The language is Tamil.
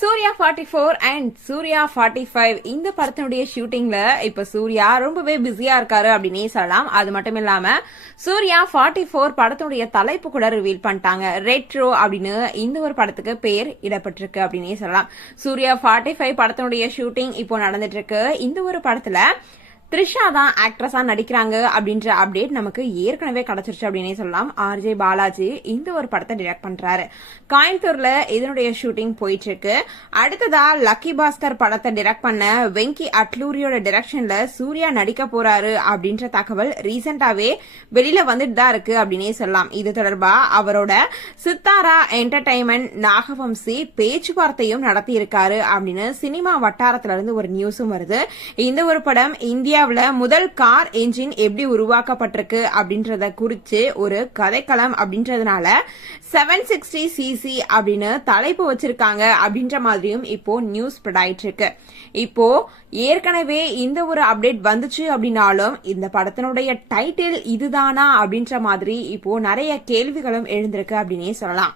Suriya forty four and Suriya forty five இந்த படத்தினுடைய ஷூட்டிங்ல இப்ப சூர்யா ரொம்பவே பிஸியா இருக்காரு அப்படின்னே சொல்லலாம். அது மட்டும் இல்லாம சூர்யா ஃபார்ட்டி ஃபோர் படத்தினுடைய தலைப்பு கூட ரிவீல் பண்ணிட்டாங்க. ரெட்ரோ அப்படின்னு இந்த ஒரு படத்துக்கு பேர் இடப்பட்டிருக்கு அப்படின்னே சொல்லலாம். சூர்யா ஃபார்ட்டி ஃபைவ் படத்தினுடைய ஷூட்டிங் இப்போ நடந்துட்டு இருக்கு. இந்த ஒரு படத்துல த்ரிஷா தான் ஆக்ட்ரஸா நடிக்கிறாங்க அப்படின்ற அப்டேட் நமக்கு ஏற்கனவே கிடைச்சிருச்சு அப்படின்னே சொல்லலாம். ஆர்ஜே பாலாஜி இந்த ஒரு படத்தை டிரெக்ட் பண்றாரு. கோயம்புத்தூர்ல இதனுடைய ஷூட்டிங் போயிட்டு இருக்கு அடுத்ததா லக்கி பாஸ்கர் படத்தை டிரெக்ட் பண்ண வெங்கி அட்லூரியோட டிரெக்ஷன்ல சூர்யா நடிக்க போறாரு அப்படின்ற தகவல் ரீசெண்டாவே வெளியில வந்துட்டு தான் இருக்கு அப்படின்னே சொல்லலாம். இது தொடர்பா அவரோட சித்தாரா என்டர்டைன்மெண்ட் நாகவம்சி பேச்சுவார்த்தையும் நடத்தி இருக்காரு அப்படின்னு சினிமா வட்டாரத்துல இருந்து ஒரு நியூஸும் வருது. இந்த ஒரு படம் இந்தியா இந்தியாவில் முதல் கார் என்ஜின் எப்படி உருவாக்கப்பட்டிருக்கு அப்படின்றத குறித்து ஒரு கதைக்களம் அப்படின்றதுனால செவன் சிக்ஸ்டி சிசி அப்படின்னு தலைப்பு வச்சிருக்காங்க அப்படின்ற மாதிரியும் இப்போ நியூஸ் ஸ்ப்ரெட் ஆயிட்டு இருக்கு இப்போ ஏற்கனவே இந்த ஒரு அப்டேட் வந்துச்சு அப்படின்னாலும் இந்த படத்தினுடைய டைட்டில் இதுதானா அப்படின்ற மாதிரி இப்போ நிறைய கேள்விகளும் எழுந்திருக்கு அப்படின்னே சொல்லலாம்.